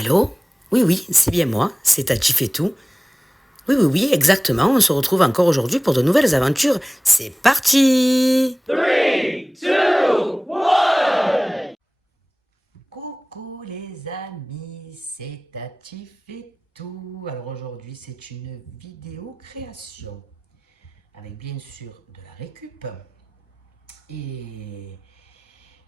Allô? Oui, oui, c'est bien moi, c'est Tati fait tout. Oui, oui, oui, exactement, on se retrouve encore aujourd'hui pour de nouvelles aventures. C'est parti! 3, 2, 1. Coucou les amis, c'est Tati fait tout. Alors aujourd'hui, c'est une vidéo création avec bien sûr de la récup et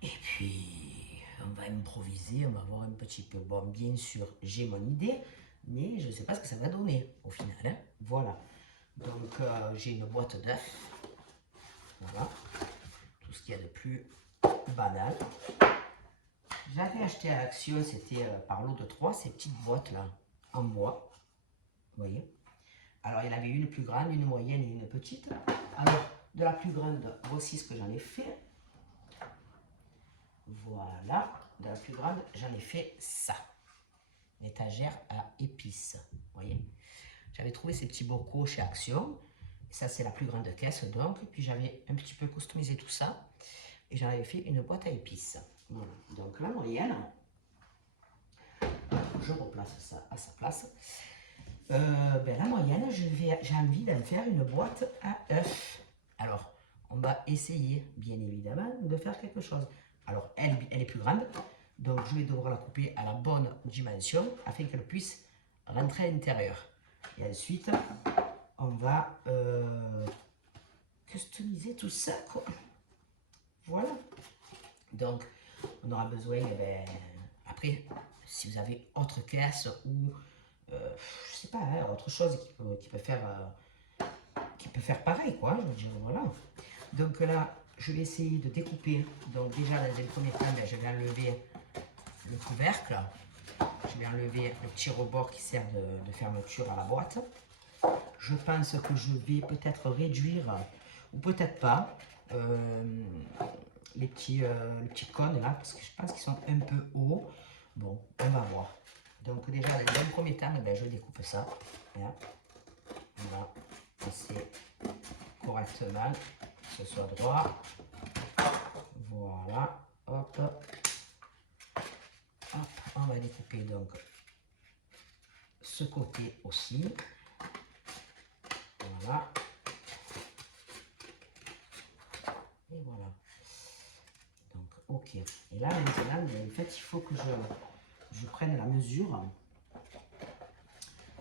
puis on va improviser, on va voir un petit peu. Bon, bien sûr, j'ai mon idée, mais je ne sais pas ce que ça va donner au final, hein. Voilà. Donc j'ai une boîte d'œufs. Voilà. Tout ce qu'il y a de plus banal. J'avais acheté à Action, c'était par lot de 3, ces petites boîtes là, en bois. Vous voyez. Alors il y en avait une plus grande, une moyenne et une petite. Alors de la plus grande, voici ce que j'en ai fait. Voilà. De la plus grande, j'en ai fait ça. L'étagère à épices. Vous voyez. J'avais trouvé ces petits bocaux chez Action. Ça, c'est la plus grande caisse, donc. Puis j'avais un petit peu customisé tout ça. Et j'en avais fait une boîte à épices. Voilà. Donc la moyenne, je replace ça à sa place. La moyenne, j'ai envie d'en faire une boîte à œufs. Alors, on va essayer, bien évidemment, de faire quelque chose. Alors, elle est plus grande, donc je vais devoir la couper à la bonne dimension afin qu'elle puisse rentrer à l'intérieur. Et ensuite, on va customiser tout ça, quoi. Voilà. Donc, on aura besoin, après, si vous avez autre caisse ou, je sais pas, hein, autre chose qui peut faire pareil, quoi. Je veux dire, voilà. Donc là, je vais essayer de découper. Donc déjà, dans un premier temps, je vais enlever le couvercle. Je vais enlever le petit rebord qui sert de fermeture à la boîte. Je pense que je vais peut-être réduire, ou peut-être pas, les petits cônes là, parce que je pense qu'ils sont un peu hauts. Bon, on va voir. Donc déjà, dans un premier temps, je découpe ça. Hein. On va passer correctement, que ce soit droit. Voilà, hop. Hop, on va découper donc ce côté aussi. Voilà. Et voilà. Donc, ok. Et là, maintenant, en fait, il faut que je prenne la mesure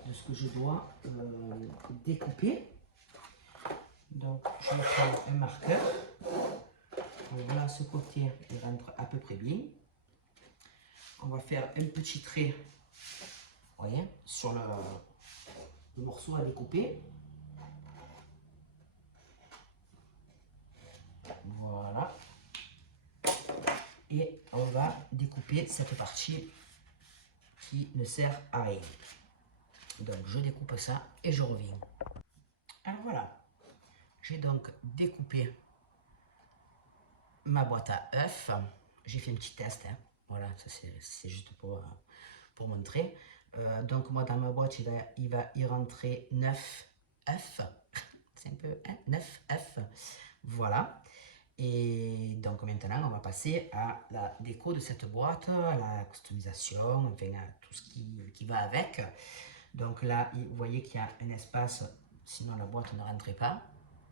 de ce que je dois découper. Donc, je vais prendre un marqueur. Donc, voilà, ce côté, il rentre à peu près bien. On va faire un petit trait, vous voyez, sur le morceau à découper. Voilà. Et on va découper cette partie qui ne sert à rien. Donc je découpe ça et je reviens. Alors voilà, j'ai donc découpé ma boîte à œufs. J'ai fait un petit test, hein. Voilà, ça c'est juste pour montrer. Donc moi dans ma boîte, il va y rentrer 9 œufs. C'est un peu, hein, 9 œufs. Voilà. Et donc maintenant, on va passer à la déco de cette boîte, à la customisation, enfin à tout ce qui va avec. Donc là, vous voyez qu'il y a un espace, sinon la boîte ne rentrait pas,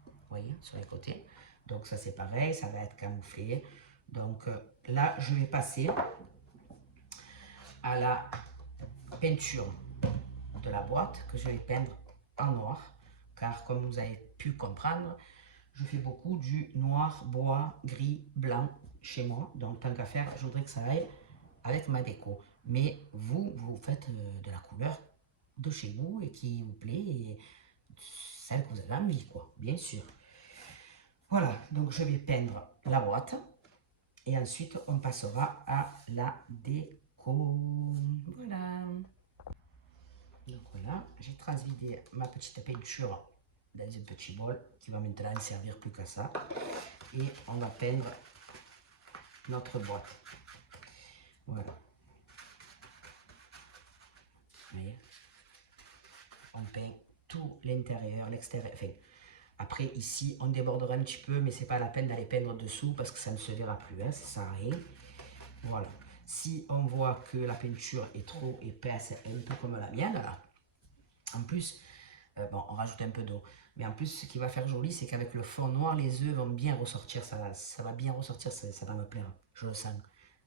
vous voyez, sur les côtés. Donc ça c'est pareil, ça va être camouflé. Donc là, je vais passer à la peinture de la boîte que je vais peindre en noir. Car comme vous avez pu comprendre, je fais beaucoup du noir, bois, gris, blanc chez moi. Donc tant qu'à faire, je voudrais que ça aille avec ma déco. Mais vous faites de la couleur de chez vous et qui vous plaît et celle que vous avez envie, quoi, bien sûr. Voilà, donc je vais peindre la boîte et ensuite on passera à la déco. Voilà. Donc voilà, j'ai transvidé ma petite peinture dans un petit bol qui va maintenant ne servir plus qu'à ça. Et on va peindre notre boîte. Voilà. Vous voyez, on peint tout l'intérieur, l'extérieur. Enfin, après ici, on débordera un petit peu, mais c'est pas la peine d'aller peindre dessous parce que ça ne se verra plus, hein, ça sert à rien. Voilà. Si on voit que la peinture est trop épaisse, un peu comme la mienne, là, en plus, bon, on rajoute un peu d'eau. Mais en plus, ce qui va faire joli, c'est qu'avec le fond noir, les œufs vont bien ressortir. Ça va bien ressortir, ça va me plaire. Je le sens.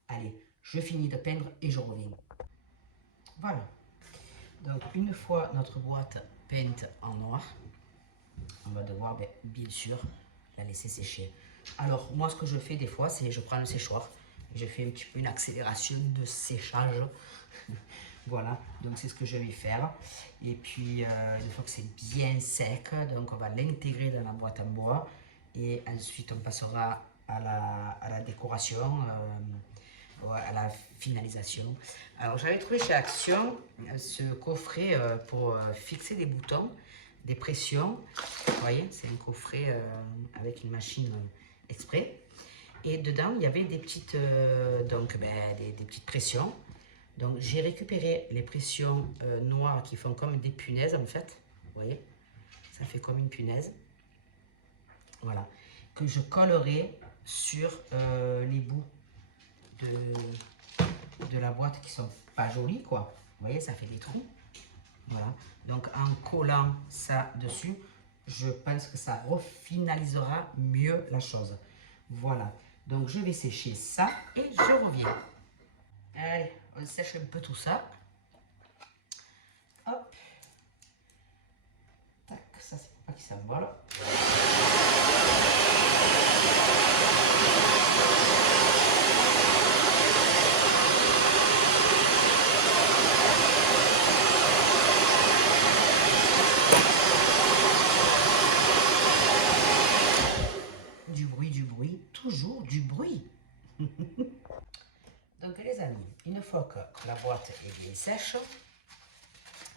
Allez, je finis de peindre et je reviens. Voilà. Donc, une fois notre boîte peinte en noir, on va devoir, bien sûr, la laisser sécher. Alors, moi, ce que je fais des fois, c'est je prends le séchoir. Je fais un petit peu une accélération de séchage. Voilà, donc c'est ce que je vais faire. Et puis, une fois que c'est bien sec, donc on va l'intégrer dans la boîte en bois. Et ensuite, on passera à la décoration, à la finalisation. Alors, j'avais trouvé chez Action ce coffret pour fixer des boutons, des pressions. Vous voyez, c'est un coffret avec une machine exprès. Et dedans, il y avait des petites, des petites pressions. Donc, j'ai récupéré les pressions noires qui font comme des punaises, en fait. Vous voyez, ça fait comme une punaise. Voilà. Que je collerai sur les bouts de la boîte qui sont pas jolis, quoi. Vous voyez, ça fait des trous. Voilà. Donc, en collant ça dessus, je pense que ça refinalisera mieux la chose. Voilà. Donc, je vais sécher ça et je reviens. Allez, on sèche un peu tout ça. Hop. Tac, ça c'est pour pas qu'il s'envole. Du bruit, toujours du bruit. Donc les amis, une fois que la boîte est bien sèche,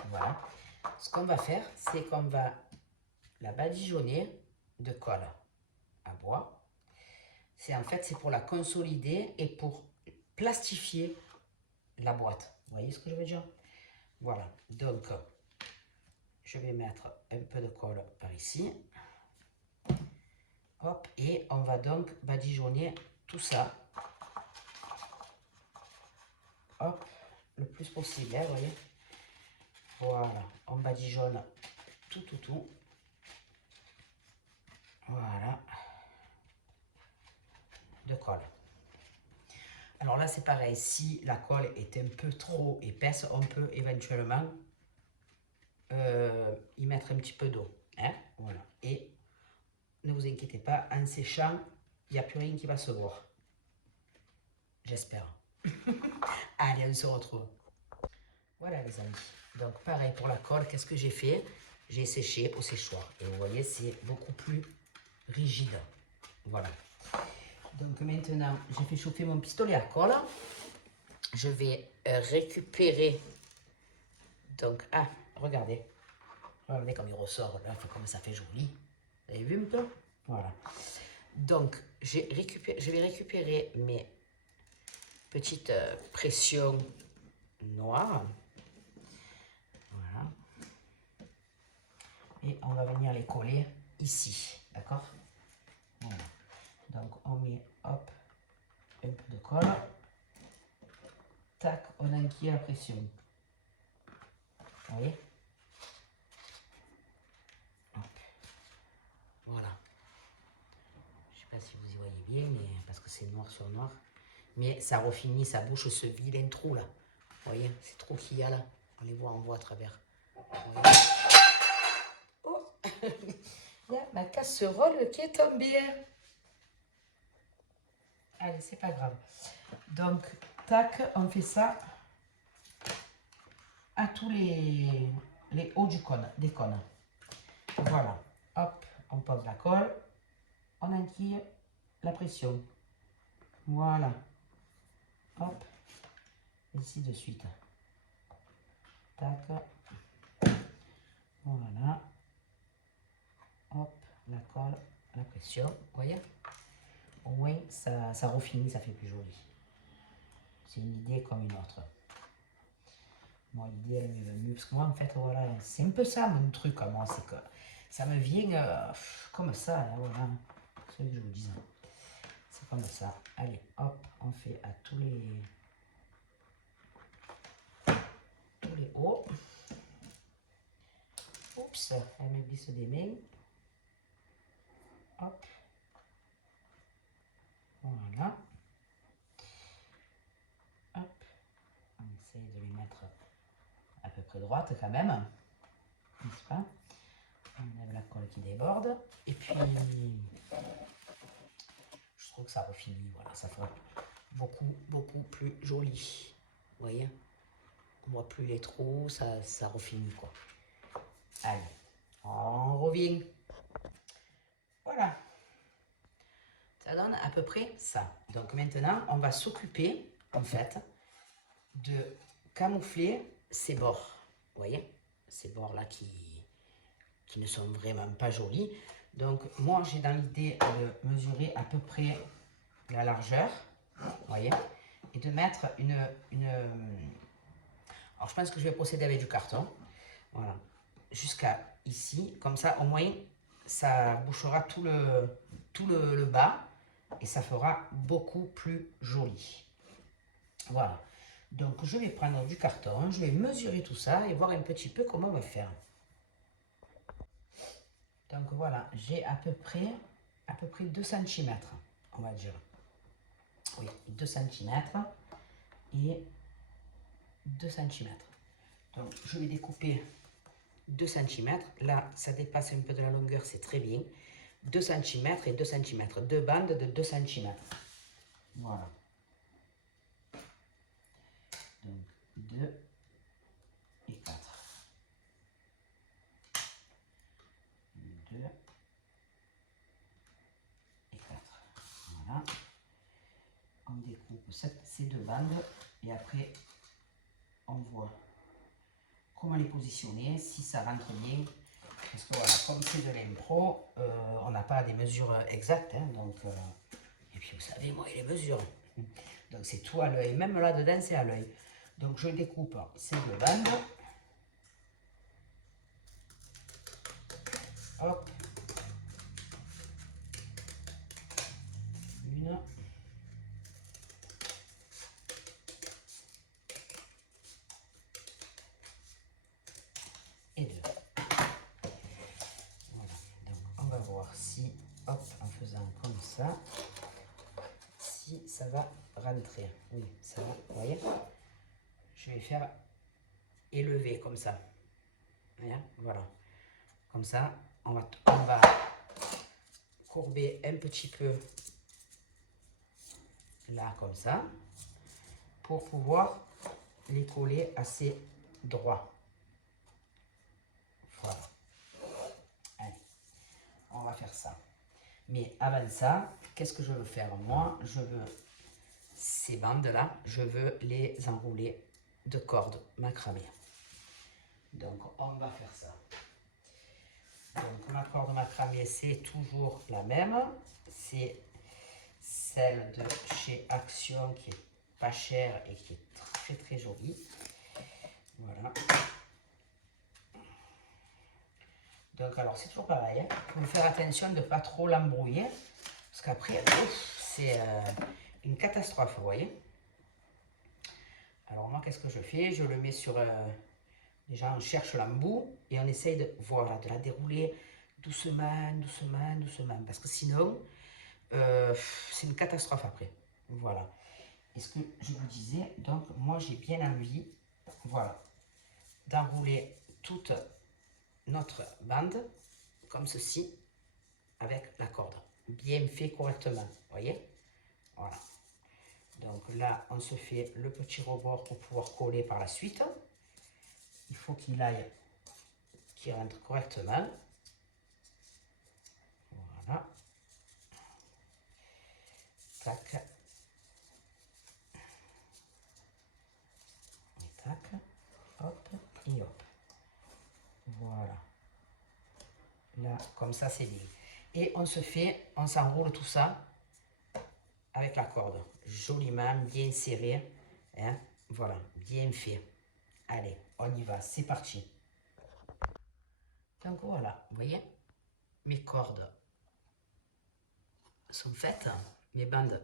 voilà, ce qu'on va faire, c'est qu'on va la badigeonner de colle à bois. En fait, c'est pour la consolider et pour plastifier la boîte. Vous voyez ce que je veux dire? Voilà, donc je vais mettre un peu de colle par ici. Hop, et on va donc badigeonner tout ça. Hop, le plus possible, hein, vous voyez. Voilà, on badigeonne tout. Voilà, de colle. Alors là, c'est pareil, si la colle est un peu trop épaisse, on peut éventuellement y mettre un petit peu d'eau. Hein, voilà, et ne vous inquiétez pas, en séchant, il n'y a plus rien qui va se voir. J'espère. Allez, on se retrouve. Voilà les amis. Donc pareil pour la colle, qu'est-ce que j'ai fait? J'ai séché au séchoir. Et vous voyez, c'est beaucoup plus rigide. Voilà. Donc maintenant, j'ai fait chauffer mon pistolet à colle. Je vais récupérer. Donc, ah, regardez. Regardez comme il ressort. Là, comme ça fait joli. Vous avez vu un peu? Voilà. Donc, je vais récupérer mes petites pressions noires. Voilà. Et on va venir les coller ici. D'accord? Voilà. Donc, on met, hop, un peu de colle. Tac, on enquille la pression. Vous voyez? Hop. Voilà. Je ne sais pas si vous y voyez bien, mais parce que c'est noir sur noir. Mais ça refinit, ça bouche ce vilain trou là. Vous voyez, ces trous qu'il y a là. On les voit, on voit à travers. Oh, il y a ma casserole qui est tombée. Allez, c'est pas grave. Donc, tac, on fait ça à tous les hauts des cônes. Voilà. Hop, on pose la colle. On enquille la pression. Voilà. Hop. Ici de suite. Tac. Voilà. Hop, la colle, la pression. Vous voyez? Au moins, ça refinit, ça fait plus joli. C'est une idée comme une autre. Moi, l'idée, elle m'est venue. Parce que moi, en fait, voilà, c'est un peu ça mon truc à moi. C'est que ça me vient comme ça. Hein, voilà. C'est ce que je vous dis. C'est comme ça. Allez, hop, on fait à tous les haut. Oups, elle me glisse des mains. Hop. Voilà. Hop. On essaye de les mettre à peu près droite quand même. N'est-ce pas? On enlève la colle qui déborde. Et puis, je trouve que ça refinit. Voilà, ça fera beaucoup plus joli. Vous voyez? On voit plus les trous, ça refinit quoi. Allez, on revient. Voilà. Ça donne à peu près ça. Donc maintenant, on va s'occuper, en fait, de camoufler ces bords. Vous voyez? Ces bords-là qui ne sont vraiment pas jolis. Donc, moi, j'ai dans l'idée de mesurer à peu près la largeur. Vous voyez? Et de mettre une... Alors, je pense que je vais procéder avec du carton. Voilà. Jusqu'à ici. Comme ça, au moins, ça bouchera tout le bas. Et ça fera beaucoup plus joli. Voilà. Donc, je vais prendre du carton. Je vais mesurer tout ça et voir un petit peu comment on va faire. Donc, voilà. J'ai à peu près 2 cm, on va dire. Oui, 2 cm et 2 cm. Donc, je vais découper 2 cm. Là, ça dépasse un peu de la longueur, c'est très bien. 2 cm et 2 cm. Deux bandes de 2 cm. Voilà. Donc, 2 et 4. 2 et 4. Voilà. On découpe ces deux bandes et après, on voit comment les positionner, si ça rentre bien. Parce que voilà, comme c'est de l'impro, on n'a pas des mesures exactes. Hein, donc, et puis vous savez, moi, il les mesure. Donc c'est tout à l'œil. Même là dedans, c'est à l'œil. Donc je découpe ces deux bandes. Hop. Une. Et deux. Voilà. Donc on va voir si, hop, en faisant comme ça, si ça va rentrer. Oui, ça va. Vous voyez? Je vais faire élever comme ça. Voilà. Comme ça, on va courber un petit peu là, comme ça, pour pouvoir les coller assez droit. Voilà. Allez, on va faire ça. Mais avant ça, qu'est-ce que je veux faire? Moi, je veux ces bandes-là, je veux les enrouler de cordes macramé. Donc, on va faire ça. Donc, ma corde macramé, c'est toujours la même. C'est celle de chez Action qui est pas chère et qui est très jolie. Voilà. Donc, alors, c'est toujours pareil. Il faut faire attention de ne pas trop l'embrouiller. Parce qu'après, c'est une catastrophe, vous voyez. Alors, moi, qu'est-ce que je fais? Je le mets sur... déjà, on cherche l'embout et on essaye de, voilà, de la dérouler doucement, doucement, doucement. Parce que sinon, c'est une catastrophe après. Voilà. Et ce que je vous disais, donc, moi, j'ai bien envie, voilà, d'enrouler toute notre bande, comme ceci, avec la corde. Bien fait correctement, vous voyez? Voilà. Donc là, on se fait le petit rebord pour pouvoir coller par la suite. Il faut qu'il aille, qu'il rentre correctement. Voilà. Tac. Et tac. Hop. Et hop. Voilà. Là, comme ça, c'est bien. Et on s'enroule tout ça avec la corde. Joliment, bien serré. Hein? Voilà, bien fait. Allez, on y va, c'est parti. Donc voilà, vous voyez, mes cordes sont faites, mes bandes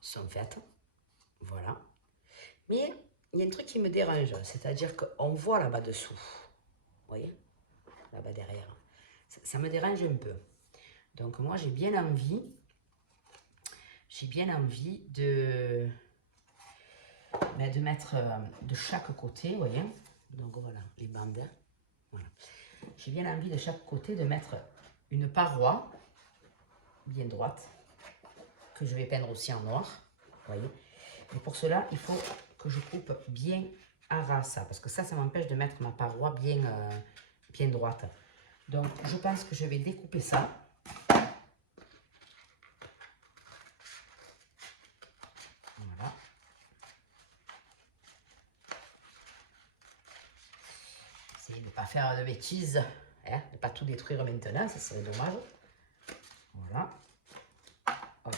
sont faites. Voilà. Mais il y a un truc qui me dérange, c'est-à-dire qu'on voit là-bas dessous. Vous voyez? Là-bas derrière. Ça me dérange un peu. Donc moi, j'ai bien envie de mettre de chaque côté, vous voyez? Donc voilà, les bandes. Voilà. J'ai bien envie de chaque côté de mettre une paroi bien droite que je vais peindre aussi en noir, vous voyez. Et pour cela, il faut que je coupe bien à ras ça, parce que ça m'empêche de mettre ma paroi bien droite. Donc, je pense que je vais découper ça. Voilà. Essayez de ne pas faire de bêtises, hein, de ne pas tout détruire maintenant, ça serait dommage. Voilà. Hop.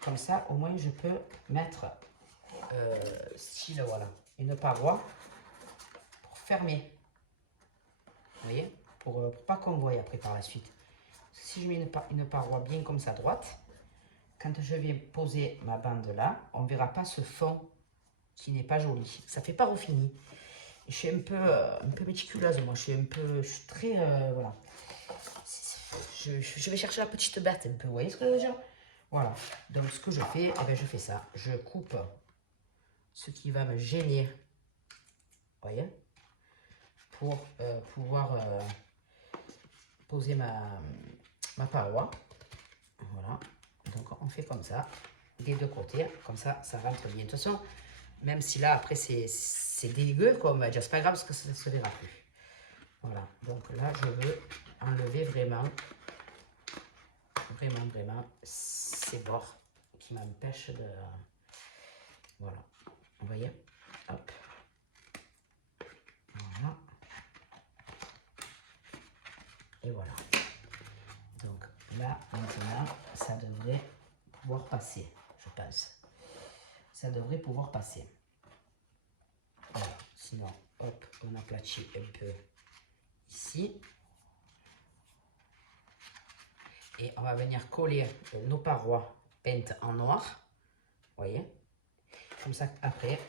Comme ça, au moins, je peux mettre style, voilà, une paroi pour fermer. Vous voyez, pour pas qu'on voie après par la suite. Si je mets une paroi bien comme ça droite, quand je vais poser ma bande là, on ne verra pas ce fond qui n'est pas joli. Ça fait pas refini. Je suis un peu méticuleuse, moi. Je suis très, voilà. Je vais chercher la petite bête un peu, vous voyez ce que je veux dire? Voilà. Donc, ce que je fais, eh bien, je fais ça. Je coupe ce qui va me gêner, vous voyez, pour pouvoir poser ma paroi. Voilà. Donc, on fait comme ça, des deux côtés. Comme ça, ça rentre bien. De toute façon, même si là, après, c'est dégueu, quoi, on va dire, c'est pas grave parce que ça ne se verra plus. Voilà. Donc là, je veux enlever vraiment ces bords qui m'empêchent de... Voilà. Vous voyez? Hop. Voilà. Et voilà. Donc là, maintenant, ça devrait pouvoir passer, je pense. Ça devrait pouvoir passer. Voilà. Sinon, hop, on aplatit un peu ici. Et on va venir coller nos parois peintes en noir. Vous voyez? Comme ça, après,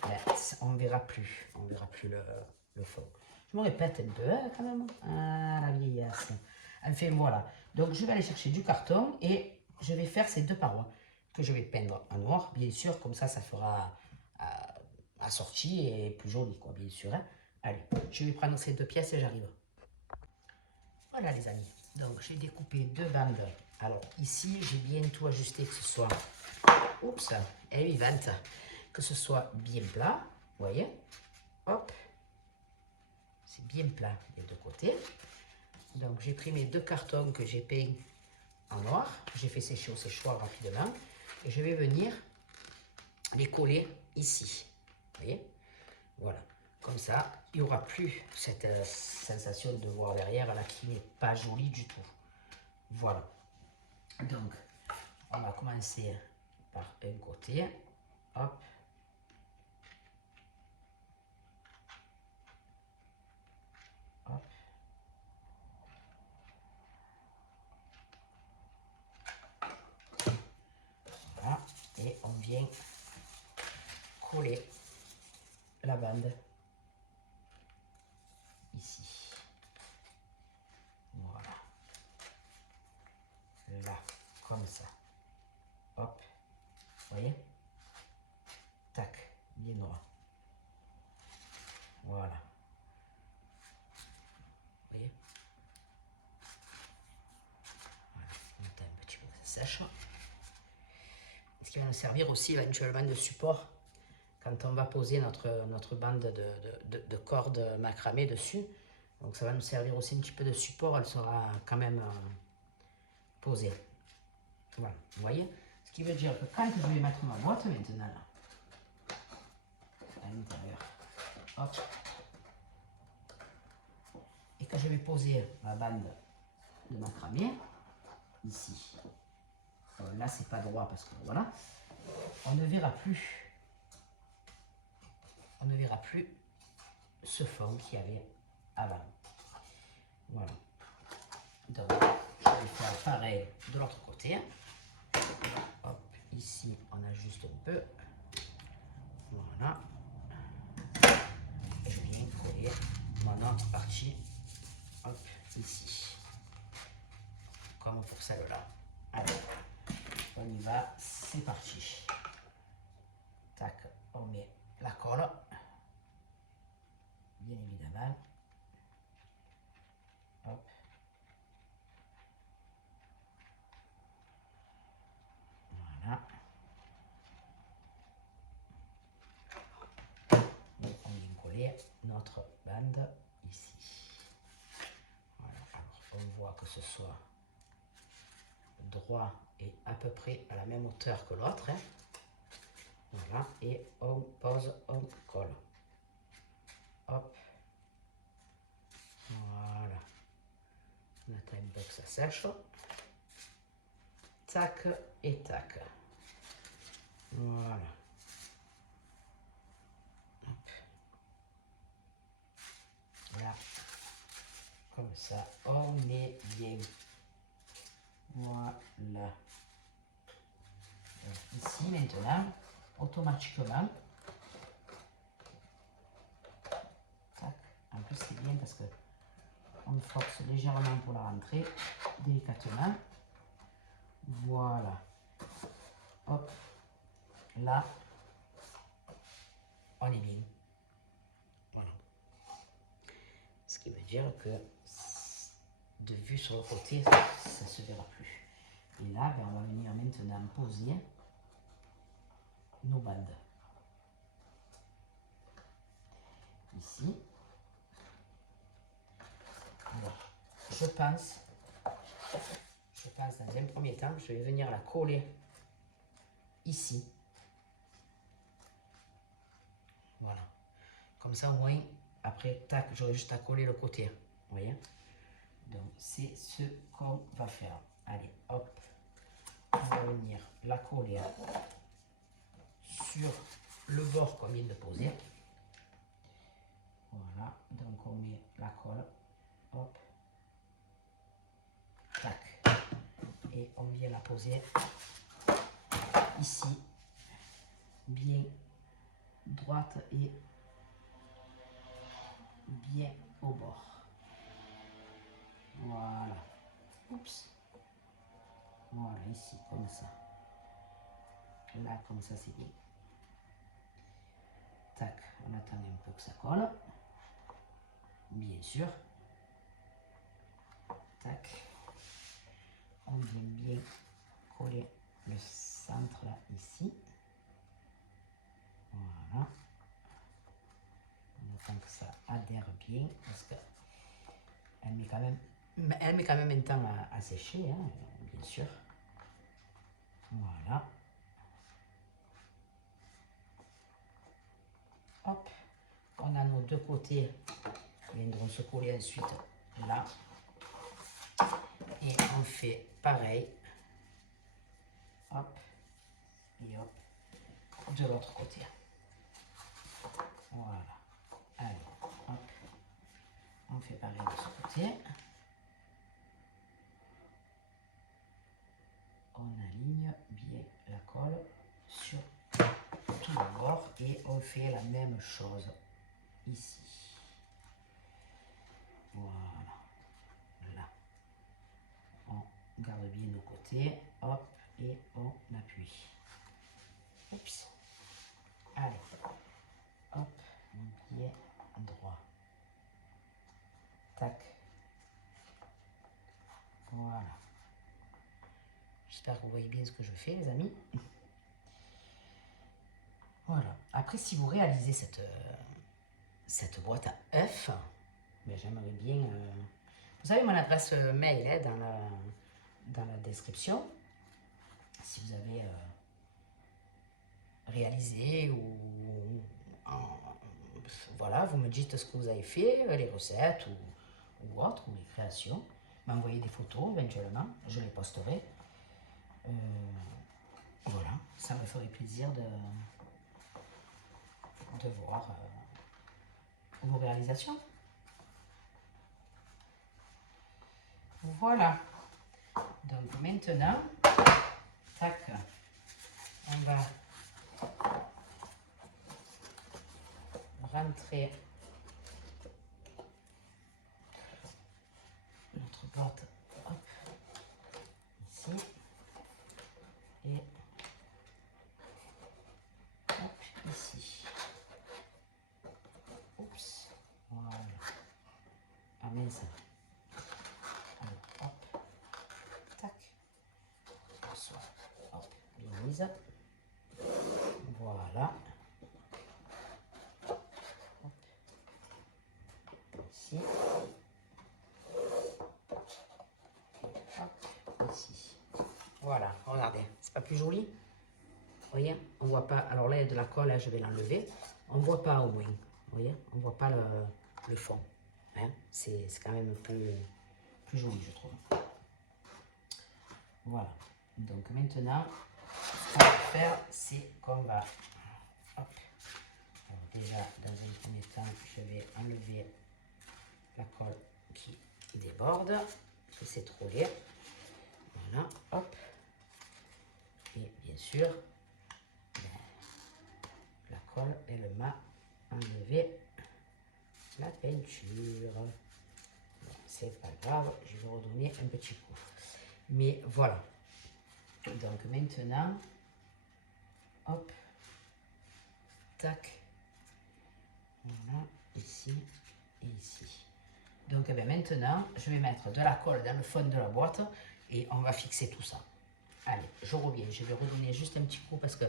on ne verra plus. On verra plus le fond. Je me répète un peu, hein, quand même. Ah, la vieillesse. Enfin, voilà. Donc, je vais aller chercher du carton et je vais faire ces deux parois que je vais peindre en noir. Bien sûr, comme ça fera assorti et plus joli, quoi, bien sûr. Hein. Allez, je vais prendre ces deux pièces et j'arrive. Voilà, les amis. Donc, j'ai découpé deux bandes. Alors, ici, j'ai bien tout ajusté, que ce soit... Oups, elle est vivante. Que ce soit bien plat, vous voyez. Hop. C'est bien plat des deux côtés. Donc, j'ai pris mes deux cartons que j'ai peints en noir. J'ai fait sécher au séchoir rapidement. Et je vais venir les coller ici. Vous voyez. Voilà. Comme ça, il n'y aura plus cette sensation de voir derrière là qui n'est pas jolie du tout. Voilà. Donc, on va commencer par un côté. Hop. Hop. Voilà. Et on vient coller la bande ici. Voilà. Là, comme ça. Hop. Vous voyez? Tac, bien droit. Voilà. Vous voyez? Voilà. On attend un petit peu que ça sèche. Ce qui va nous servir aussi éventuellement de support quand on va poser notre bande de cordes macramé dessus. Donc ça va nous servir aussi un petit peu de support, elle sera quand même posée. Voilà, vous voyez? Ce qui veut dire que quand je vais mettre ma boîte maintenant, là, à l'intérieur, hop, et que je vais poser ma bande de macramé, ici. Là, c'est pas droit parce que voilà, on ne verra plus ce fond qu'il y avait avant. Voilà. Donc, je vais faire pareil de l'autre côté. Hop, ici, on ajuste un peu. Voilà. Et je viens coller mon autre partie, hop, ici. Comme pour celle-là. Allez, on y va, c'est parti. Tac, on met la colle, bien évidemment. Hop. Voilà. Et on vient coller notre bande ici. Voilà. Alors, on voit que ce soit droit et à peu près à la même hauteur que l'autre. Hein. Voilà. Et on pose, on colle. Hop. Voilà. On attend un peu que ça sèche. Tac et tac. Voilà. Hop. Là. Comme ça, on est bien. Voilà. Donc, ici, maintenant, automatiquement, tac. En plus, c'est bien parce que on force légèrement pour la rentrer, délicatement. Voilà. Hop. Là, on est bien. Voilà. Ce qui veut dire que de vue sur le côté, ça ne se verra plus. Et là, ben, on va venir maintenant poser nos bandes. Ici. Alors, je pense dans un premier temps, je vais venir la coller ici. Voilà. Comme ça, au moins, après, tac, j'aurai juste à coller le côté. Vous voyez? Donc, c'est ce qu'on va faire. Allez, hop. On va venir la coller sur le bord qu'on vient de poser. Voilà. Donc, on met la colle. Hop. Tac. Et on vient la poser ici. Bien droite et bien au bord. Voilà. Oups. Voilà, ici, comme ça. Là, comme ça, c'est bien. Tac, on attend un peu que ça colle. Bien sûr. Tac. On vient bien coller le centre là, ici. Voilà. On attend que ça adhère bien parce que elle met quand même un temps à sécher, hein, bien sûr. Voilà. Hop. On a nos deux côtés qui viendront se coller ensuite là. Et on fait pareil. Hop. Et hop. De l'autre côté. Voilà. Allez, hop. On fait pareil de ce côté. On aligne bien la colle sur tout le bord et on fait la même chose ici. Voilà. Là. On garde bien nos côtés. Hop. Et on appuie. Oups. Allez. Hop. Bien droit. Tac. Voilà. J'espère que vous voyez bien ce que je fais, les amis. Voilà. Après, si vous réalisez cette boîte à œufs, ben, j'aimerais bien... Vous avez mon adresse mail hein, dans la description. Si vous avez réalisé ou... voilà, vous me dites ce que vous avez fait, les recettes ou autres, ou les créations. M'envoyez des photos éventuellement, je les posterai. Voilà, ça me ferait plaisir de voir vos réalisations. Voilà. Donc maintenant, tac, on va rentrer notre boîte, hop, ici, et hop, ici. Oups, voilà. Ah mince. Alors, hop, tac, hop, bien mise. Voilà. Hop. Ici. Hop, ici. Voilà, regardez, c'est pas plus joli? Vous voyez, on voit pas. Alors là, il y a de la colle, là, je vais l'enlever. On voit pas au moins. Vous voyez, on voit pas le fond. Hein? C'est quand même plus joli, je trouve. Voilà. Donc maintenant, ce qu'on va faire, c'est qu'on va... Hop. Alors déjà, dans un premier temps, je vais enlever la colle qui déborde, qui s'est trop laid. Voilà, hop. Et bien sûr, la colle, elle m'a enlevé la peinture. Bon, c'est pas grave, je vais redonner un petit coup. Mais voilà. Donc maintenant, hop, tac, voilà, ici et ici. Donc eh bien, maintenant, je vais mettre de la colle dans le fond de la boîte et on va fixer tout ça. Allez, je reviens, je vais redonner juste un petit coup parce que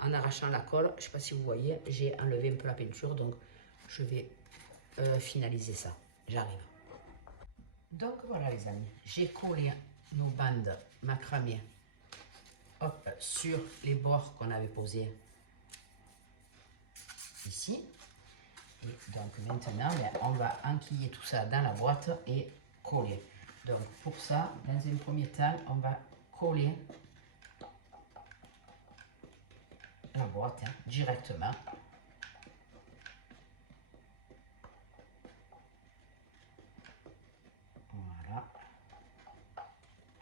en arrachant la colle, je ne sais pas si vous voyez, j'ai enlevé un peu la peinture, donc je vais finaliser ça. J'arrive. Donc voilà les amis, j'ai collé nos bandes macramé, hop, sur les bords qu'on avait posés ici. Et donc maintenant, on va enquiller tout ça dans la boîte et coller. Donc pour ça, dans un premier temps, on va coller la boîte directement. Voilà.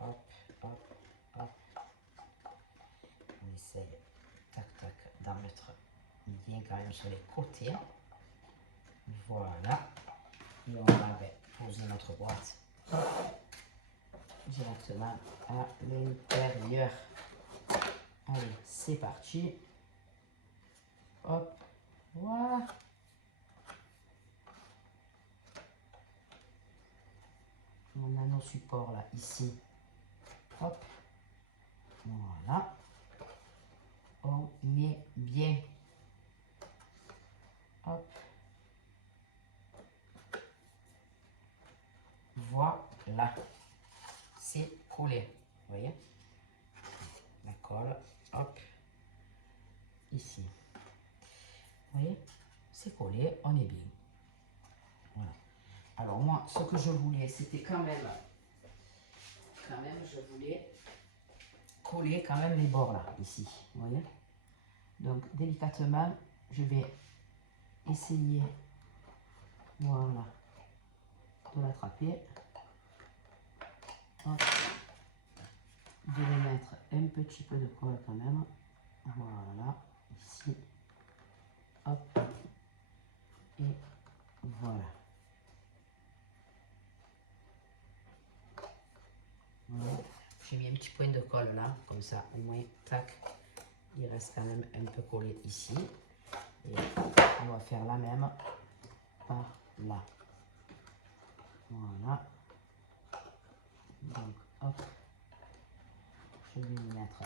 Hop, hop, hop. On essaye, tac, tac, d'en mettre bien quand même sur les côtés. Voilà. Et on va poser notre boîte directement à l'intérieur. Allez, c'est parti. Hop, voilà. On a nos supports là, ici. Hop, voilà. On est bien. Hop. Voilà. C'est collé. Vous voyez? La colle. Hop. Ici. Vous voyez? C'est collé. On est bien. Voilà. Alors moi, ce que je voulais, c'était quand même, je voulais coller quand même les bords là, ici. Vous voyez? Donc délicatement, je vais essayer, voilà, de l'attraper. De lui mettre un petit peu de colle quand même. Voilà, ici. Hop. Et voilà. Voilà. J'ai mis un petit point de colle là, comme ça, au moins, tac, il reste quand même un peu collé ici. Et on va faire la même par là. Voilà. Donc, hop. Je vais lui mettre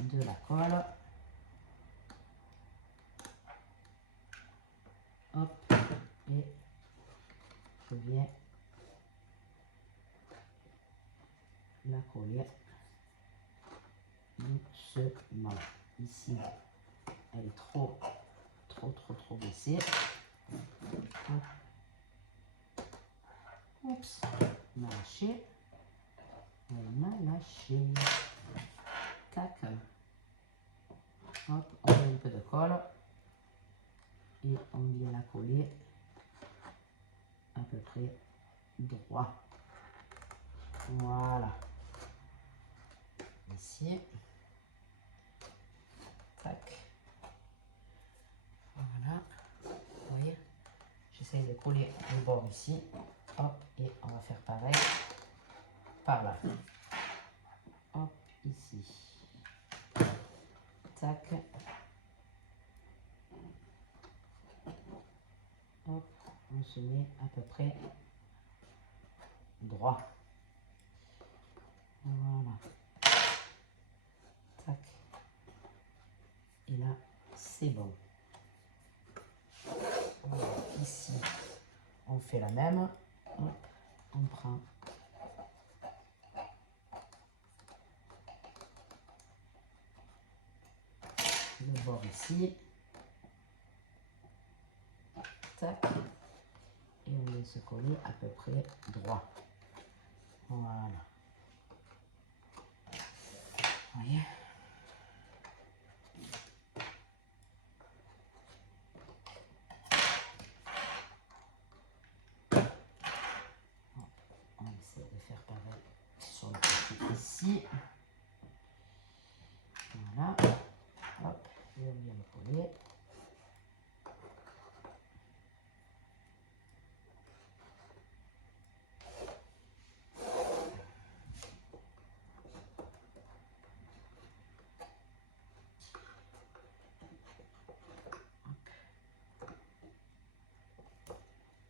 de la colle. Hop. Et je viens la coller doucement. Ici, elle est trop baissée. Hop. Oups, m'a lâché. Elle m'a lâché. Tac. Hop, on met un peu de colle. Et on vient la coller à peu près droit. Voilà. Ici. Tac. Voilà. Vous voyez? essaye de coller le bord ici. Hop, et on va faire pareil par là. Hop, ici. Tac. Hop, on se met à peu près droit. Voilà. Tac. Et là, c'est bon. Voilà. Ici, on fait la même. Hop, on prend le bord ici. Tac. Et on vient se coller à peu près droit. Voilà. Vous voyez? On essaie de faire pareil sur le côté ici. Voilà. Hop. Et on vient le coller.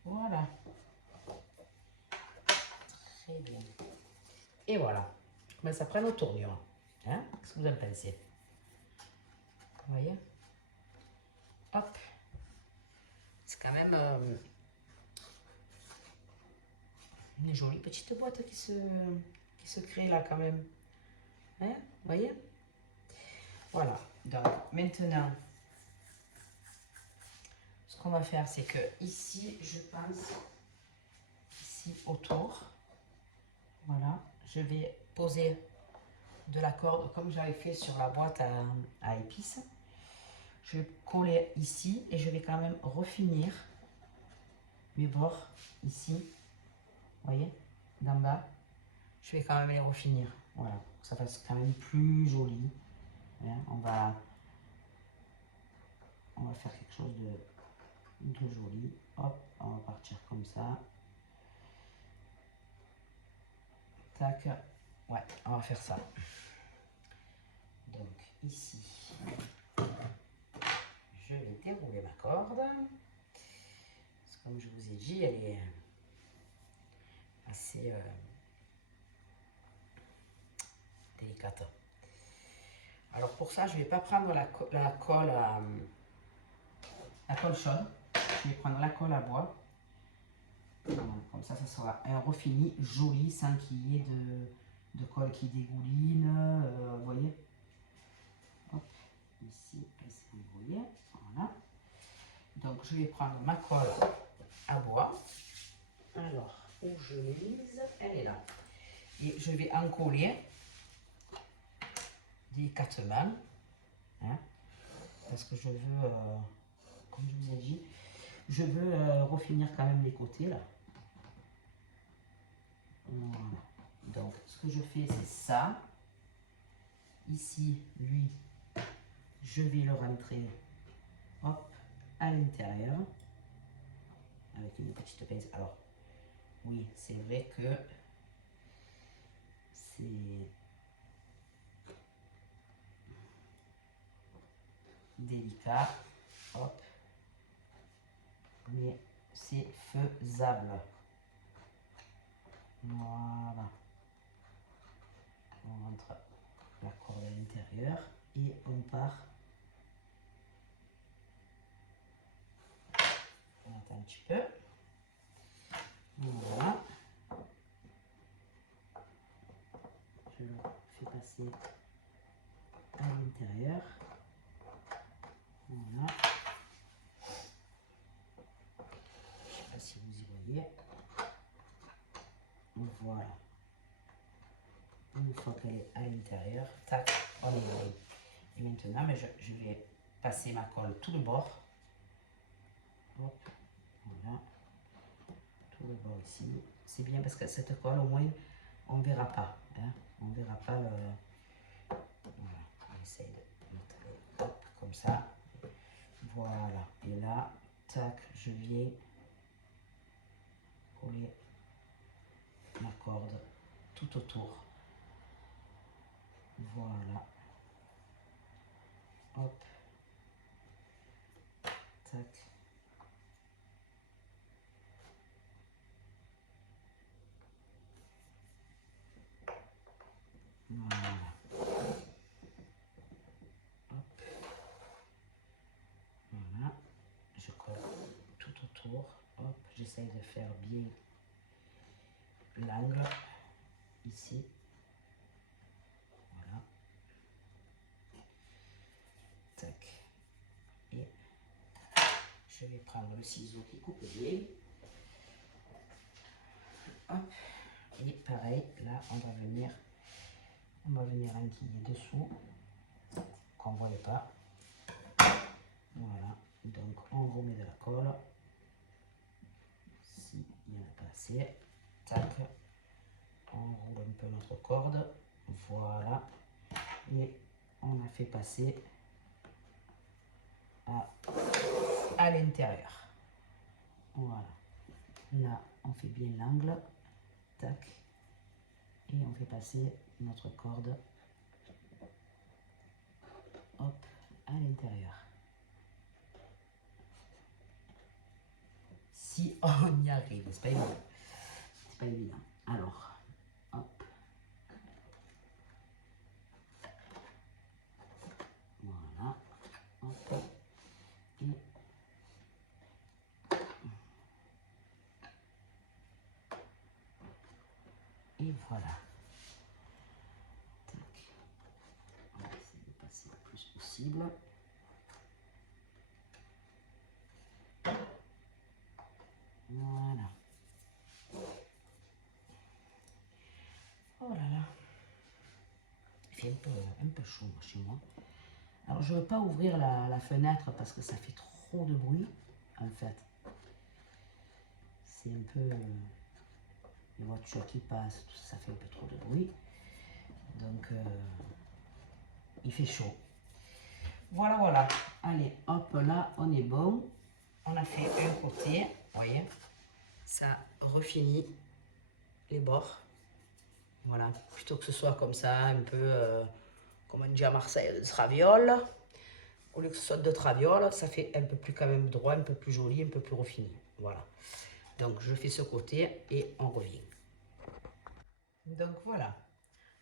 Voilà. Très bien. Et voilà. Mais ça prend nos tournures. Hein? Qu'est-ce que vous en pensez? Vous voyez? Hop. C'est quand même une jolie petite boîte qui se crée là quand même. Hein? Vous voyez? Voilà. Donc maintenant, ce qu'on va faire, c'est que ici, je pense, ici autour, voilà, je vais poser de la corde comme j'avais fait sur la boîte à épices. Je vais coller ici et je vais quand même refinir mes bords ici. Vous voyez, d'en bas. Je vais quand même les refinir. Voilà, pour que ça fasse quand même plus joli. Hein, on va faire quelque chose de joli. Hop, on va partir comme ça. Tac. Ouais, on va faire ça. Donc ici, je vais dérouler ma corde. Parce que comme je vous ai dit, elle est assez délicate. Alors pour ça, je ne vais pas prendre la colle chaude. Je vais prendre la colle à bois. Comme ça, ça sera un refini joli sans qu'il y ait de colle qui dégouline. Vous voyez? Hop, ici, vous voyez. Voilà. Donc je vais prendre ma colle à bois. Alors, où je l'ai mise? Elle est là. Et je vais en coller délicatement. Hein, parce que je veux, comme je vous ai dit, je veux refinir quand même les côtés là. Voilà. Donc ce que je fais, c'est ça. Ici, lui, je vais le rentrer, hop, à l'intérieur avec une petite pince. Alors, oui, c'est vrai que c'est délicat, hop, mais c'est faisable. Voilà. On rentre la corde à l'intérieur et on part. On attend un petit peu. Voilà. Je le fais passer à l'intérieur. Voilà. Je ne sais pas si vous y voyez. Voilà. Une fois qu'elle est à l'intérieur, tac, on est bon. Et maintenant, je vais passer ma colle tout le bord. Hop, voilà. Tout le bord ici. C'est bien parce que cette colle, au moins, on ne verra pas. Hein. On ne verra pas le... Voilà, on essaye de mettre hop, comme ça. Voilà. Et là, tac, je viens coller la corde tout autour. Voilà. Hop. Tac. Voilà. Hop. Voilà. Je colle tout autour. Hop. J'essaye de faire bien l'angle ici. Voilà. Tac. Et je vais prendre le ciseau qui coupe bien. Hop. Et pareil, là, on va venir enquiller dessous, qu'on ne voyait pas. Voilà. Donc, on remet de la colle. Si il n'y en a pas assez. Tac. On roule un peu notre corde. Voilà. Et on a fait passer à l'intérieur. Voilà. Là, on fait bien l'angle. Tac. Et on fait passer notre corde. Hop, à l'intérieur. Si on y arrive, c'est pas évident. C'est pas évident. Alors, hop. Voilà. Hop. Et voilà. Tac. On va essayer de passer le plus possible. Voilà. Oh là là. Il fait un peu chaud chez moi. Alors je ne veux pas ouvrir la fenêtre parce que ça fait trop de bruit en fait. C'est un peu les voitures qui passent, tout ça, ça fait un peu trop de bruit. Donc il fait chaud. Voilà, voilà. Allez, hop là, on est bon. On a fait un côté, vous voyez. Ça refinit les bords. Voilà, plutôt que ce soit comme ça, un peu comme on dit à Marseille, de traviole. Au lieu que ce soit de traviole, ça fait un peu plus quand même droit, un peu plus joli, un peu plus raffiné. Voilà. Donc je fais ce côté et on revient. Donc voilà,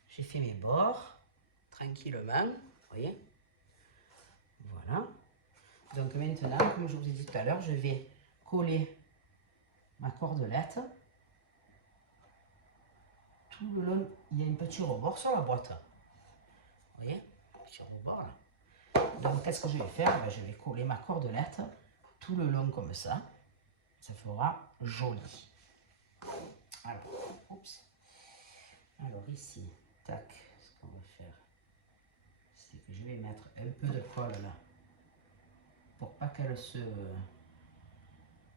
j'ai fait mes bords tranquillement, vous voyez. Voilà. Donc maintenant, comme je vous ai dit tout à l'heure, je vais coller ma cordelette. Tout le long, il y a un petit rebord sur la boîte. Vous voyez, petit rebord là. Donc qu'est-ce que je vais faire? Ben, je vais coller ma cordelette tout le long comme ça. Ça fera joli. Alors, oups. Alors ici, tac, ce qu'on va faire, c'est que je vais mettre un peu de colle là, pour pas qu'elle se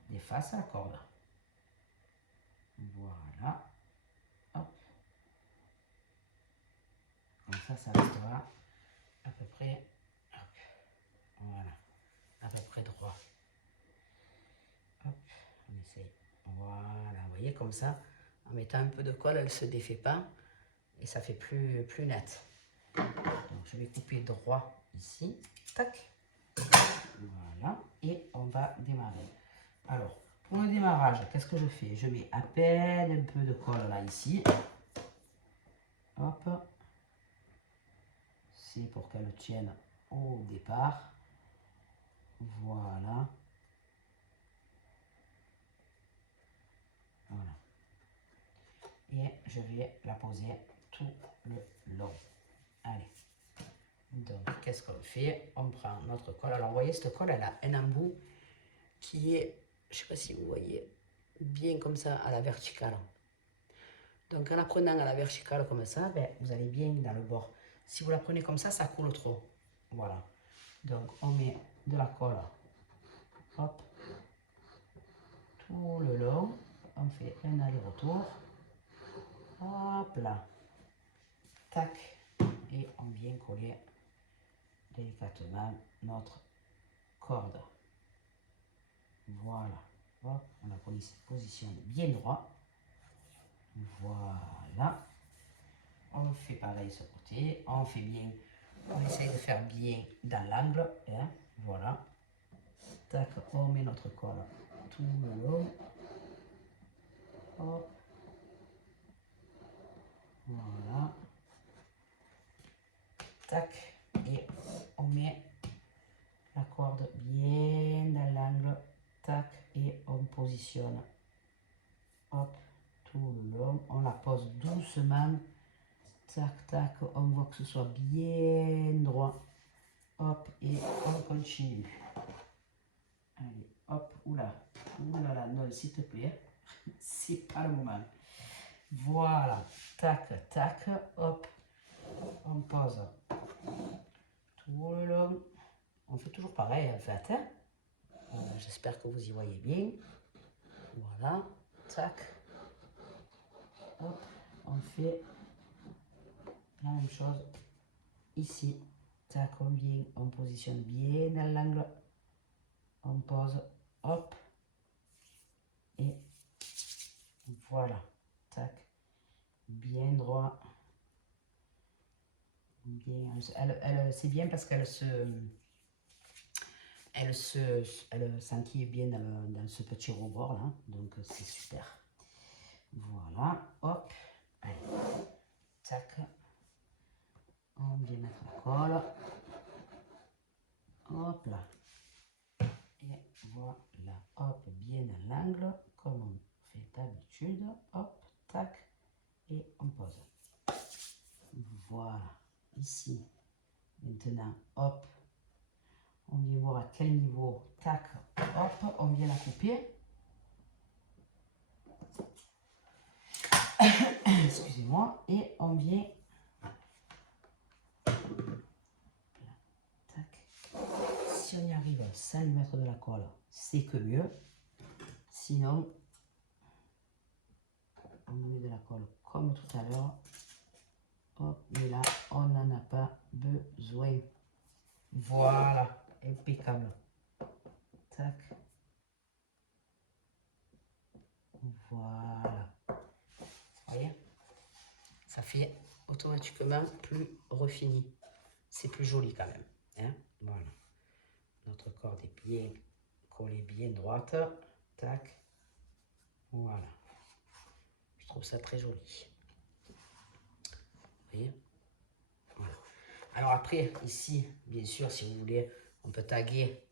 défasse la corde. Voilà. Hop. Comme ça restera à peu près, hop, voilà, à peu près droit. Hop, on essaye. Voilà, vous voyez comme ça, en mettant un peu de colle, elle ne se défait pas et ça fait plus net. Donc je vais couper droit ici, tac, voilà, et on va démarrer. Alors, pour le démarrage, qu'est-ce que je fais? Je mets à peine un peu de colle là ici, hop, c'est pour qu'elle tienne au départ, voilà. Voilà. Et je vais la poser tout le long. Allez. Donc, qu'est-ce qu'on fait? On prend notre colle. Alors, vous voyez, cette colle, elle a un embout qui est, je ne sais pas si vous voyez, bien comme ça à la verticale. Donc, en la prenant à la verticale comme ça, ben, vous allez bien dans le bord. Si vous la prenez comme ça coule trop. Voilà. Donc, on met de la colle. Hop. Tout le long. On fait un aller-retour. Hop là. Tac. Et on vient coller délicatement notre corde. Voilà. Hop, on la positionne bien droit. Voilà. On fait pareil ce côté. On fait bien. On essaye de faire bien dans l'angle. Hein, voilà. Tac, on met notre colle tout le long. Hop. Voilà. Tac. Et on met la corde bien dans l'angle. Tac. Et on positionne. Hop. Tout le long. On la pose doucement. Tac, tac. On voit que ce soit bien droit. Hop. Et on continue. Allez, hop. Oula. Oulala, non, s'il te plaît. C'est pas le moment. Voilà. Tac, tac. Hop. On pose tout le long. On fait toujours pareil en fait. Hein. J'espère que vous y voyez bien. Voilà. Tac. Hop. On fait la même chose ici. Tac, on positionne bien dans l'angle. On pose. Hop. Et voilà. Tac. Bien droit. Bien. C'est bien parce qu'elle s'enquille bien dans ce petit rebord là, donc c'est super. Voilà, hop, allez, tac, on vient mettre la colle, hop là, et voilà, hop, bien à l'angle, comme on fait d'habitude, hop, tac, et on pose. Voilà, ici, maintenant, hop, on vient voir à quel niveau, tac, hop, on vient la couper. Excusez-moi, et on vient, tac, si on y arrive sans lui mettre de la colle, c'est que mieux, sinon, on met de la colle comme tout à l'heure, hop, mais là, on n'en a pas besoin. Voilà, impeccable. Tac. Voilà. Vous voyez? Ça fait automatiquement plus refini. C'est plus joli quand même. Hein? Voilà. Notre corde est bien collée, bien droite. Tac. Voilà. Je trouve ça très joli. Vous voyez? Voilà. Alors après, ici, bien sûr, si vous voulez, on peut taguer.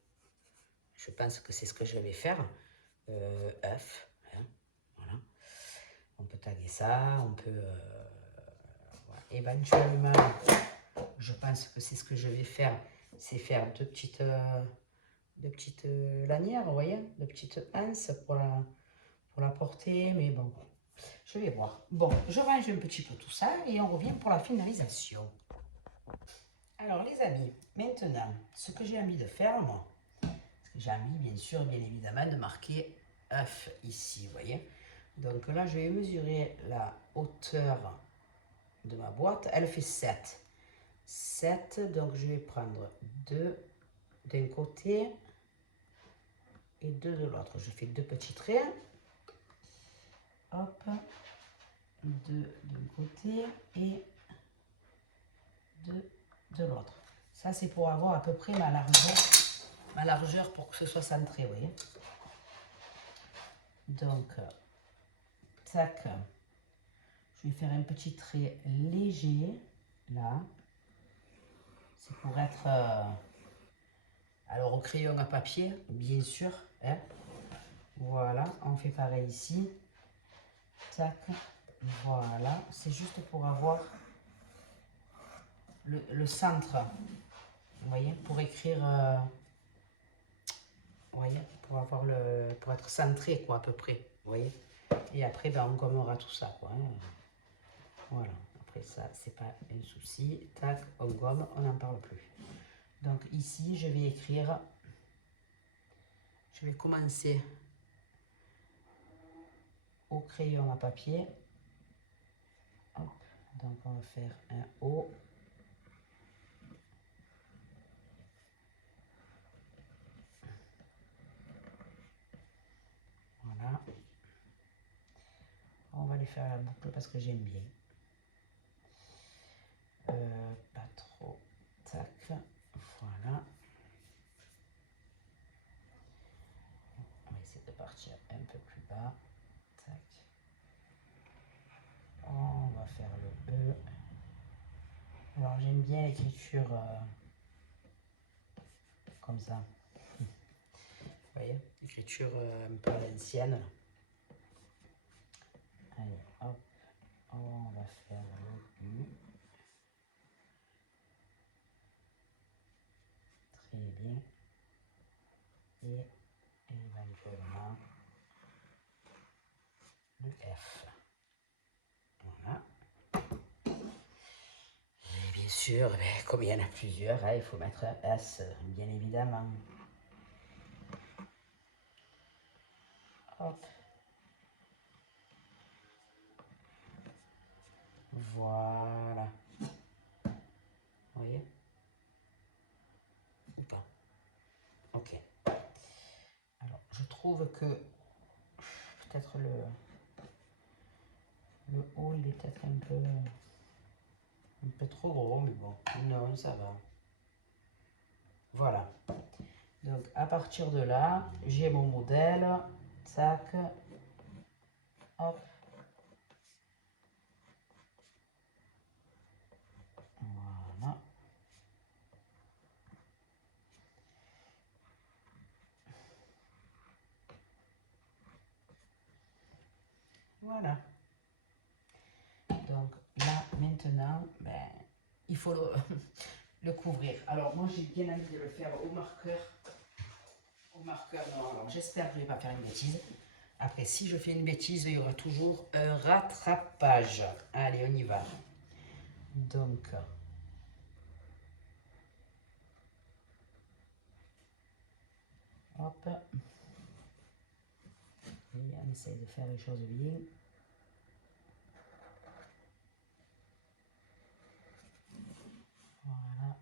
Je pense que c'est ce que je vais faire. F. Hein, voilà. On peut taguer ça. On peut... voilà. Éventuellement, je pense que c'est ce que je vais faire. C'est faire deux petites lanières, vous voyez, de petites anses pour la porter. Mais bon, je vais voir. Bon, je range un petit peu tout ça et on revient pour la finalisation. Alors les amis, maintenant, ce que j'ai envie de faire, moi, j'ai envie, bien sûr, bien évidemment, de marquer F ici, vous voyez. Donc là, je vais mesurer la hauteur de ma boîte. Elle fait 7. 7, donc je vais prendre 2 d'un côté et 2 de l'autre. Je fais 2 petits traits. Hop. 2 d'un côté et 2 de l'autre. Ça, c'est pour avoir à peu près ma largeur pour que ce soit centré, vous voyez. Donc, tac, je vais faire un petit trait léger, là. C'est pour être, alors au crayon à papier, bien sûr. Hein. Voilà, on fait pareil ici. Tac, voilà. C'est juste pour avoir le centre, vous voyez, pour écrire... vous voyez, pour être centré, quoi, à peu près, vous voyez. Et après, ben, on gommera tout ça, quoi. Hein. Voilà, après ça, c'est pas un souci. Tac, on gomme, on n'en parle plus. Donc ici, je vais écrire, je vais commencer au crayon à papier. Hop, donc on va faire un O. vais faire la boucle parce que j'aime bien. Pas trop. Tac. Voilà. On va essayer de partir un peu plus bas. Tac. On va faire le E. Alors j'aime bien l'écriture comme ça. Vous voyez, l'écriture un peu à l'ancienne. Allez, hop. On va faire le U. Très bien. Et éventuellement le F. Voilà. Et bien sûr, comme il y en a plusieurs, il faut mettre un S, bien évidemment. Hop. Voilà. Vous voyez? Ou pas? Ok. Alors, je trouve que peut-être le haut, il est peut-être un peu trop gros, mais bon, non, ça va. Voilà. Donc, à partir de là, j'ai mon modèle. Tac. Hop. Voilà. Voilà. Donc là, maintenant, il faut le couvrir. Alors moi, j'ai bien envie de le faire au marqueur. Au marqueur, non, alors j'espère que je ne vais pas faire une bêtise. Après, si je fais une bêtise, il y aura toujours un rattrapage. Allez, on y va. Donc, hop. Et on essaye de faire les choses bien. Voilà.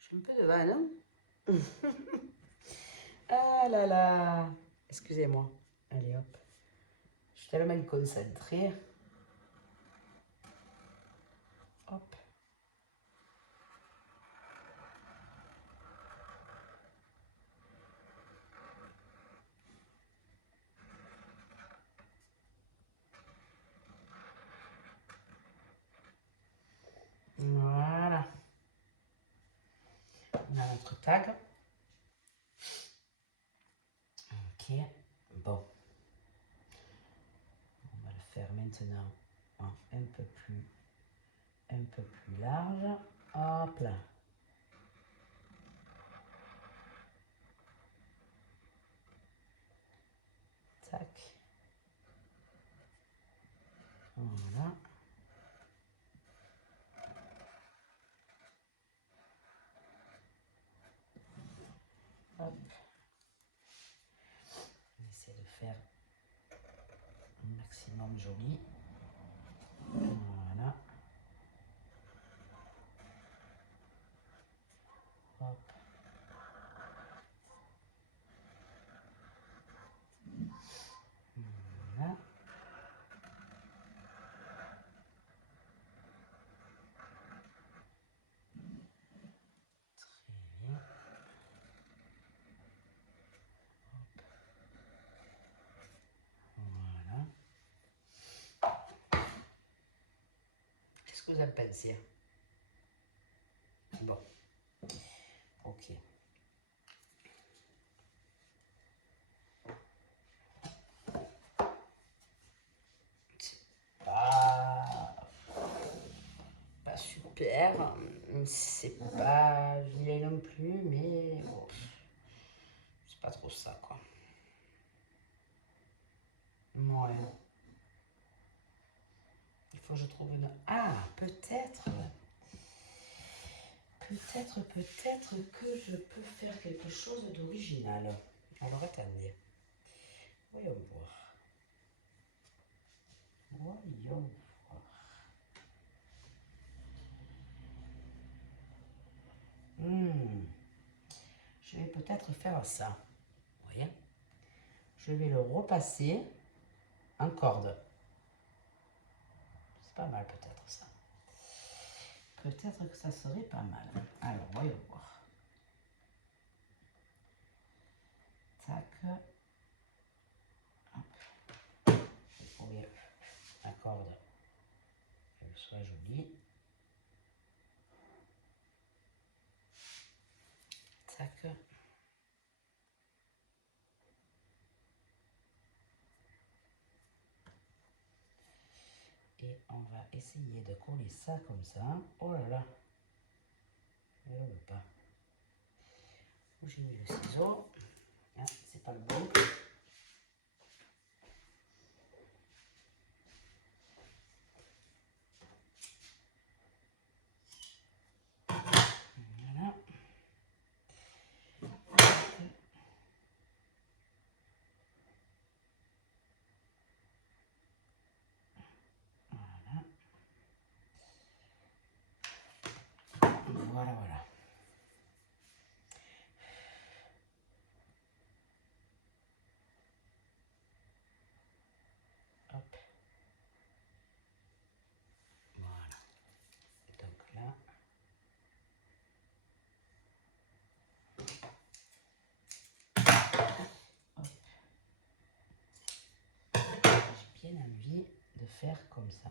J'ai un peu de vanne, hein. Ah là là. Excusez-moi. Allez, hop. Je suis tellement concentrée. Hop. Voilà. On a notre tag. Ok. Bon. On va le faire maintenant en un peu plus large. Hop là. Tac. Voilà. Hop. On essaie de faire un maximum joli. Voilà. Hop. Voilà. Très bien. Hop. Voilà. Qu'est-ce que vous en pensez? Bon. Ok. Pas super. C'est pas vilain non plus, mais bon, c'est pas trop ça, quoi. Ouais. Il faut que je trouve une... Ah, peut-être que je peux faire quelque chose d'original. Alors, attendez. Voyons voir. Voyons voir. Je vais peut-être faire ça. Vous voyez? Je vais le repasser en corde. C'est pas mal peut-être ça. Peut-être que ça serait pas mal. Alors, voyons voir. Tac. Hop. Pour que la corde elle soit jolie. Tac. Et on va essayer de coller ça comme ça. Oh là là. Elle ne veut pas. J'ai mis le ciseau. Ah, c'est pas le bon. Voilà. Voilà, voilà. Hop. Voilà. Donc là. Hop. J'ai bien envie de faire comme ça.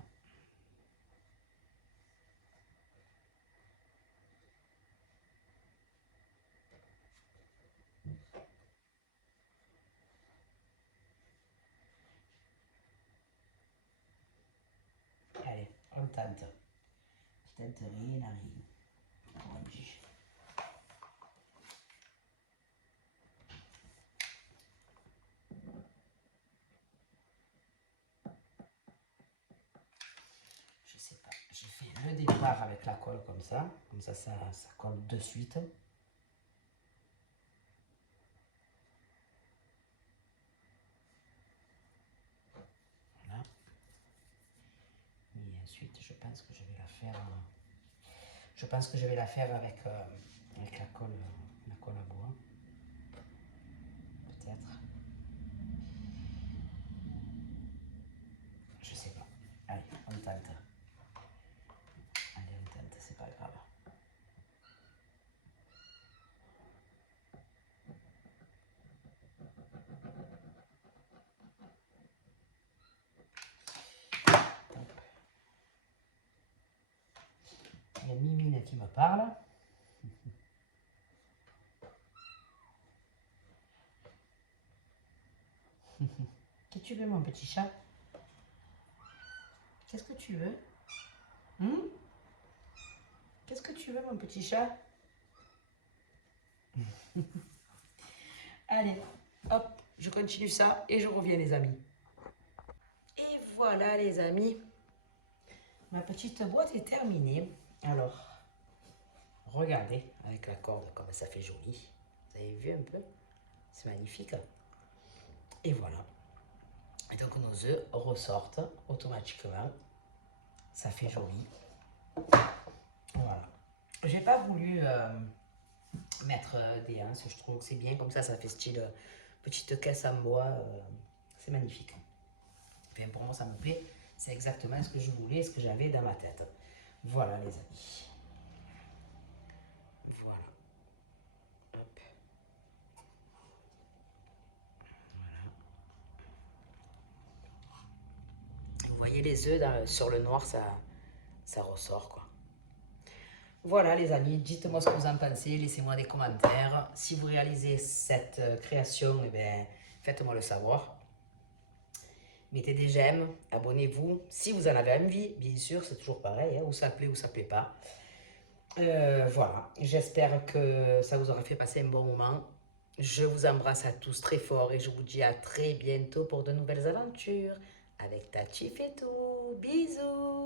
Allez, on tente. Je tente rien à rien. Je sais pas. Je fais le départ avec la colle comme ça. Comme ça, ça colle de suite. Voilà. Et ensuite, je pense que je vais la faire. Je pense que je vais la faire avec la colle à bois. Peut-être. Je sais pas. Allez, on tente. Allez, on tente, c'est pas grave. Il y a Mimine qui me parle. Qu'est-ce que tu veux, mon petit chat? Qu'est-ce que tu veux? Qu'est-ce que tu veux, mon petit chat? Allez, hop, je continue ça et je reviens, les amis. Et voilà, les amis. Ma petite boîte est terminée. Alors, regardez avec la corde comme ça fait joli. Vous avez vu un peu? C'est magnifique. Et voilà. Et donc nos œufs ressortent automatiquement. Ça fait joli. Voilà. J'ai pas voulu mettre des anses. Je trouve que c'est bien comme ça. Ça fait style petite caisse en bois. C'est magnifique. Enfin, pour moi, ça me plaît. C'est exactement ce que je voulais, ce que j'avais dans ma tête. Voilà, les amis. Voilà. Hop. Voilà. Vous voyez les œufs sur le noir, ça ressort, quoi. Voilà, les amis. Dites-moi ce que vous en pensez. Laissez-moi des commentaires. Si vous réalisez cette création, eh bien, faites-moi le savoir. Mettez des j'aime, abonnez-vous. Si vous en avez envie, bien sûr, c'est toujours pareil, hein, ou ça plaît ou ça plaît pas. Voilà, j'espère que ça vous aura fait passer un bon moment. Je vous embrasse à tous très fort et je vous dis à très bientôt pour de nouvelles aventures avec Tati Fetou. Bisous!